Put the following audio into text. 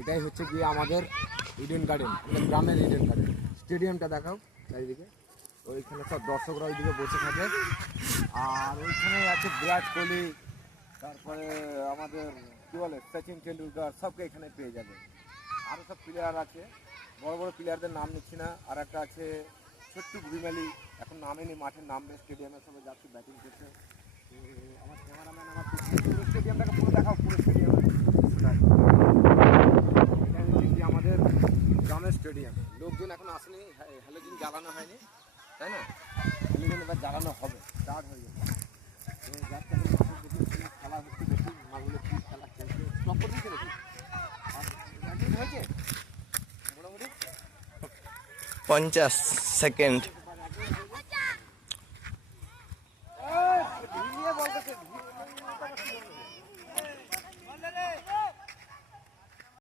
এটাই হচ্ছে গিয়ে আমাদের ইডেন গার্ডেন, আমাদের গ্রামের ইডেন গার্ডেন। স্টেডিয়ামটা দেখাও চারিদিকে, ওইখানে সব দর্শকরা ওইদিকে বসে থাকে। আর ওইখানে আছে বিরাট কোহলি, তারপরে আমাদের কী বলে সচিন টেন্ডুলকার, সবকে এখানে পেয়ে যাবে। আরও সব প্লেয়ার আছে, বড় বড় প্লেয়ারদের নাম নিচ্ছি না। আর একটা আছে ছোট্টু ঘুরিমালি, এখন নামেনি, মাঠের নামবে, স্টেডিয়ামে সবাই যাচ্ছে ব্যাটিং করছে। তো আমার ক্যামেরাম্যান আমার পুরো স্টেডিয়ামটাকে পুরো দেখাও, পুরো স্টেডিয়াম। এটা হচ্ছে কি আমাদের গ্রামের স্টেডিয়াম। লোকজন এখন আসেনি, হ্যালোজিন জ্বালানো হয়নি, তাই না? হ্যালোজিন এবার জ্বালানো হবে, স্টার্ট হয়ে যাবে। তো যাচ্ছে খেলা হচ্ছে, দেখি মাগুলো কি খেলা খেলছে, স্টপ করে দিচ্ছে নাকি হয়েছে মোটামুটি 50 সেকেন্ড।